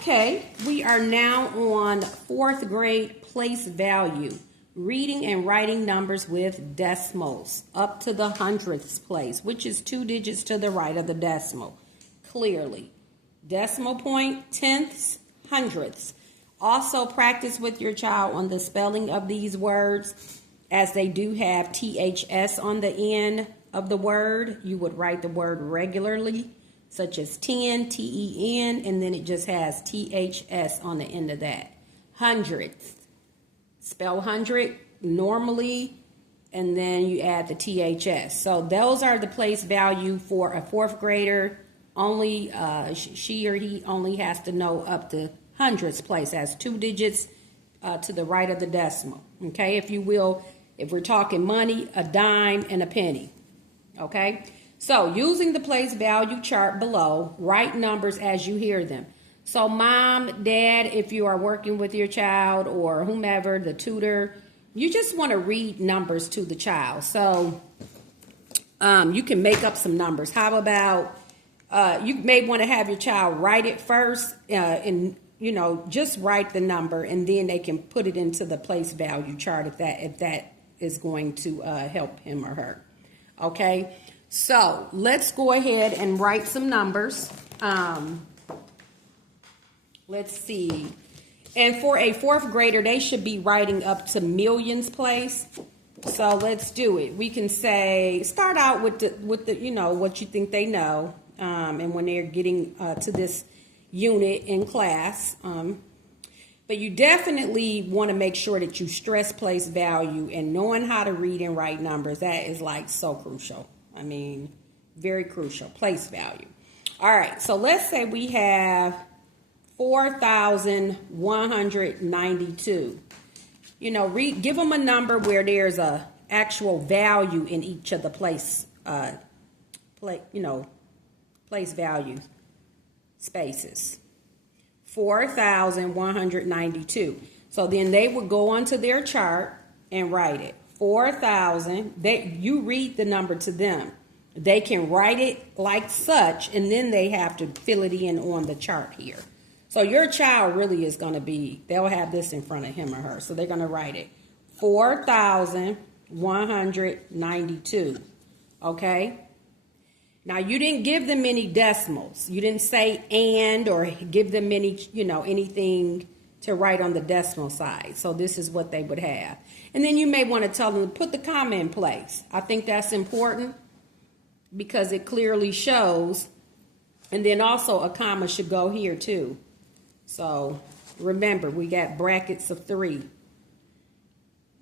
Okay, we are now on 4th grade place value. Reading and writing numbers with decimals up to the hundredths place, which is 2 digits to the right of the decimal. Clearly. Decimal point, tenths, hundredths. Also practice with your child on the spelling of these words, as they do have THS on the end of the word. You would write the word regularly, such as 10, TEN, and then it just has THS on the end of that. Hundredths. Spell hundred normally, and then you add the THS. So those are the place value for a 4th grader. Only she or he only has to know up to hundredths place, as 2 digits to the right of the decimal. Okay, if you will, if we're talking money, a dime and a penny. Okay, so using the place value chart below, write numbers as you hear them. So mom, dad, if you are working with your child or whomever, the tutor, you just want to read numbers to the child. So you can make up some numbers. How about you may want to have your child write it first and, you know, just write the number, and then they can put it into the place value chart if that is going to help him or her. Okay, so let's go ahead and write some numbers. Let's see. And for a 4th grader, they should be writing up to millions place. So let's do it. We can say, start out with the you know, what you think they know. And when they're getting to this unit in class. But you definitely want to make sure that you stress place value, and knowing how to read and write numbers. That is like so crucial. I mean, very crucial. Place value. All right. So let's say we have 4,192. You know, give them a number where there's a actual value in each of the place value spaces. 4,192. So then they would go onto their chart and write it. 4,000. You read the number to them. They can write it like such, and then they have to fill it in on the chart here. So your child really is going to be, they'll have this in front of him or her. So they're going to write it 4,192. Okay. Now you didn't give them any decimals. You didn't say and or give them any, you know, anything to write on the decimal side. So this is what they would have. And then you may want to tell them to put the comma in place. I think that's important because it clearly shows. And then also a comma should go here too. So remember, we got brackets of 3.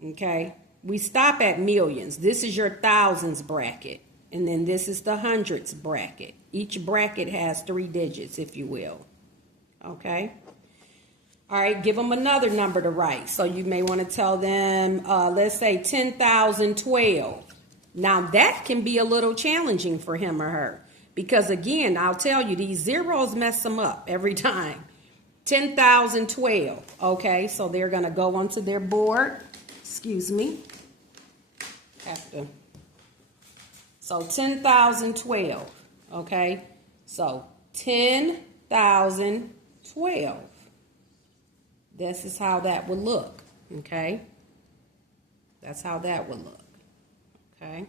Okay. We stop at millions. This is your thousands bracket. And then this is the hundreds bracket. Each bracket has 3 digits, if you will. Okay. All right. Give them another number to write. So you may want to tell them, let's say 10,012. Now that can be a little challenging for him or her. Because again, I'll tell you, these zeros mess them up every time. 10,012. Okay, so they're going to go onto their board. Excuse me. So 10,012. Okay, so 10,012. This is how that would look. Okay, that's how that would look. Okay.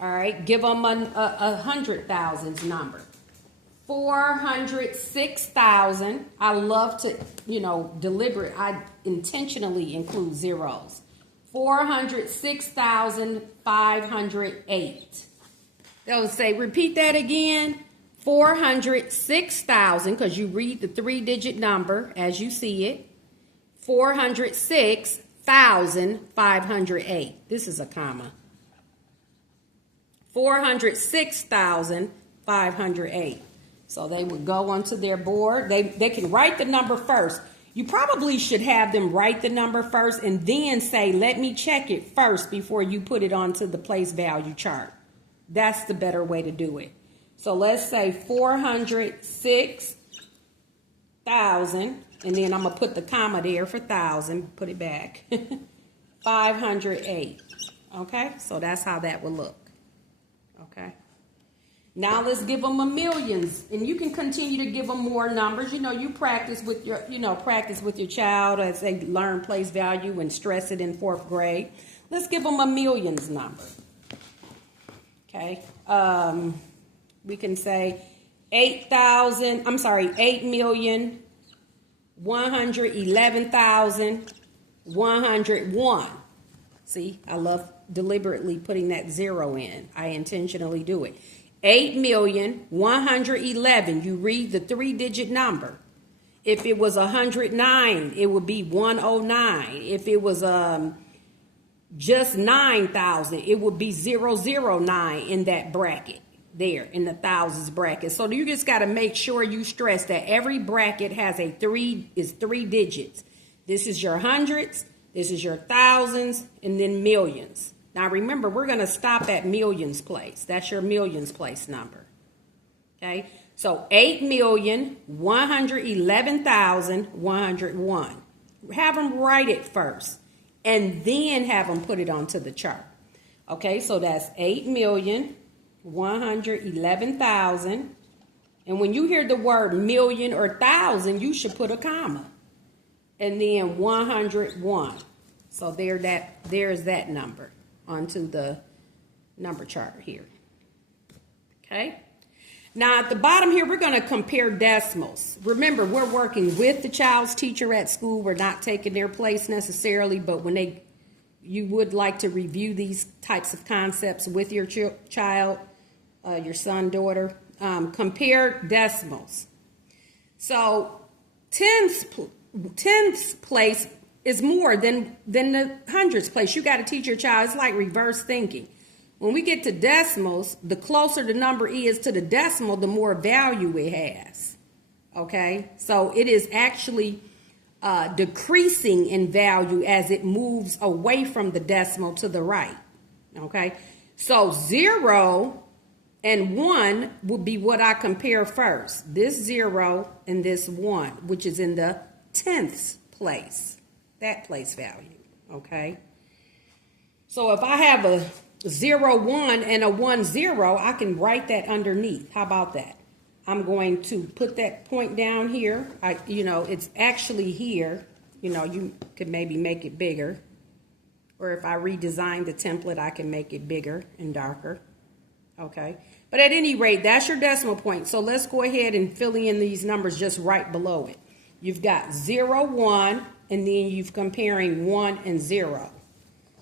All right, give them a hundred thousands number. 406,000. I love to, you know, I intentionally include zeros. 406,508. They'll say, repeat that again. 406,000, because you read the 3-digit number as you see it. 406,508. This is a comma. 406,508. So they would go onto their board. They can write the number first. You probably should have them write the number first and then say, let me check it first before you put it onto the place value chart. That's the better way to do it. So let's say 406,000, and then I'm going to put the comma there for 1,000, put it back. 508. Okay, so that's how that would look. Okay. Now let's give them a millions, and you can continue to give them more numbers. You know, you practice with your, practice with your child as they learn place value and stress it in 4th grade. Let's give them a millions number. Okay, we can say 8,111,101. See, I love deliberately putting that 0 in. I intentionally do it. 8,111,000. You read the 3-digit number. If it was 109, it would be 109. If it was just 9,000, it would be 009 in that bracket there, in the thousands bracket. So you just got to make sure you stress that every bracket has three digits. This is your hundreds, this is your thousands, and then millions. Now remember, we're going to stop at millions place. That's your millions place number. Okay, so 8,111,101. Have them write it first, and then have them put it onto the chart. Okay, so that's 8,111,000. And when you hear the word million or thousand, you should put a comma. And then 101. So there's that number onto the number chart here. Okay. Now at the bottom here, we're going to compare decimals. Remember, we're working with the child's teacher at school. We're not taking their place necessarily, but when you would like to review these types of concepts with your child, your son, daughter, compare decimals. So tenths place is more than the hundredths place. You got to teach your child. It's like reverse thinking. When we get to decimals, the closer the number is to the decimal, the more value it has. Okay, so it is actually decreasing in value as it moves away from the decimal to the right. Okay, so 0 and 1 would be what I compare first. This 0 and this 1, which is in the tenths place. That place value. Okay, so if I have a 0-1 and a 1-0, I can write that underneath. How about that? I'm going to put that point down here. It's actually here. You could maybe make it bigger. Or if I redesign the template, I can make it bigger and darker. Okay. But at any rate, that's your decimal point. So let's go ahead and fill in these numbers just right below it. You've got 0, 1, and then you've comparing 1 and 0.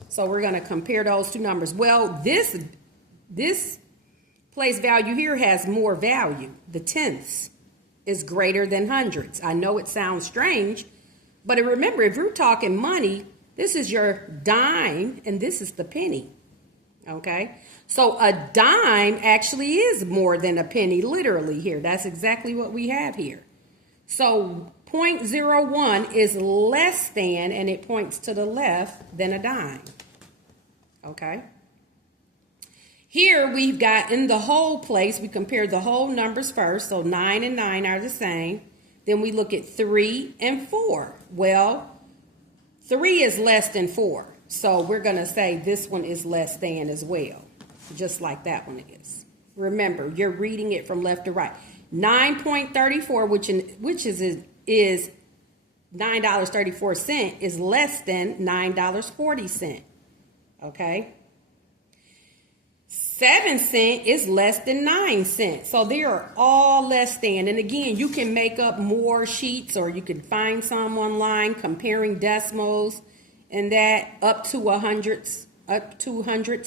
So we're going to compare those two numbers. Well, this place value here has more value. The tenths is greater than hundreds. I know it sounds strange, but remember, if you're talking money, this is your dime and this is the penny. Okay, so a dime actually is more than a penny, literally here. That's exactly what we have here. So 0.01 is less than, and it points to the left, than a dime. Okay. Here we've got in the whole place, we compare the whole numbers first. So 9 and 9 are the same. Then we look at 3 and 4. Well, 3 is less than 4. So we're going to say this one is less than as well, just like that one is. Remember, you're reading it from left to right. 9.34, which is $9.34, is less than $9.40. Okay. 7 cents is less than 9 cents. So they are all less than. And again, you can make up more sheets, or you can find some online comparing decimals and that up to hundredths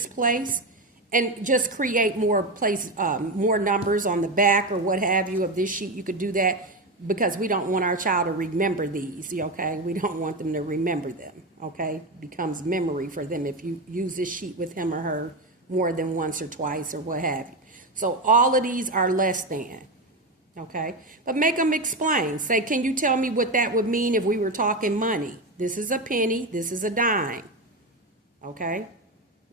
place, and just create more more numbers on the back or what have you of this sheet. You could do that because we don't want our child to remember these. Okay, we don't want them to remember them. Okay, becomes memory for them if you use this sheet with him or her more than once or twice or what have you. So all of these are less than. Okay, but make them explain. Say, can you tell me what that would mean if we were talking money? This is a penny, this is a dime. Okay,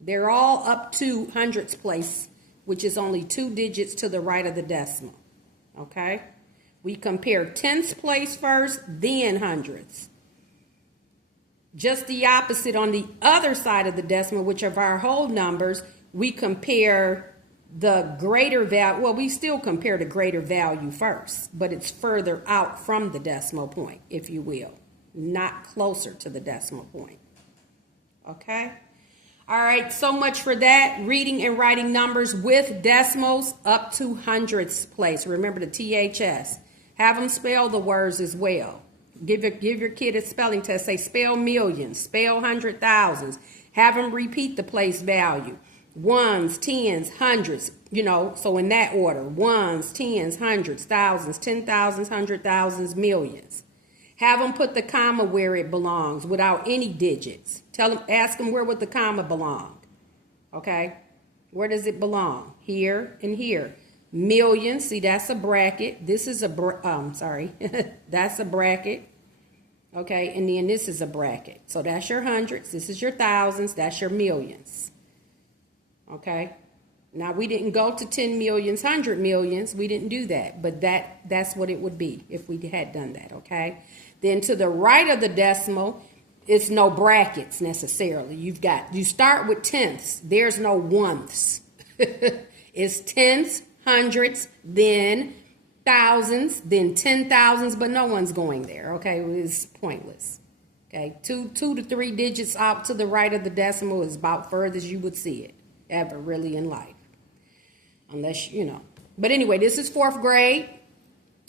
they're all up to hundredths place, which is only 2 digits to the right of the decimal. Okay, we compare tenths place first, then hundredths. Just the opposite on the other side of the decimal, which are our whole numbers, we compare the greater value, well, we still compare the greater value first, but it's further out from the decimal point, if you will, not closer to the decimal point. Okay? All right, so much for that. Reading and writing numbers with decimals up to hundredths place. Remember the THS. Have them spell the words as well. Give your kid a spelling test. Say spell millions, spell 100,000s. Have them repeat the place value. Ones, tens, hundreds, so in that order. Ones, tens, hundreds, thousands, 10,000s, 100,000s, millions. Have them put the comma where it belongs without any digits. Ask them where would the comma belong. Okay? Where does it belong? Here and here. Millions, see that's a bracket. This is that's a bracket. Okay, and then this is a bracket. So that's your hundreds, this is your thousands, that's your millions. Okay? Now we didn't go to 10 millions, 100 millions. We didn't do that, but that's what it would be if we had done that, okay? Then to the right of the decimal, it's no brackets necessarily. You start with tenths. There's no oneths. It's tenths, hundreds, then thousands, then 10,000s, but no one's going there, okay? It's pointless. Okay, two to three digits out to the right of the decimal is about furthest you would see it ever really in life. Unless, But anyway, this is 4th grade.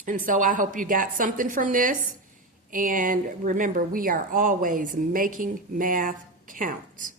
And so I hope you got something from this. And remember, we are always making math count.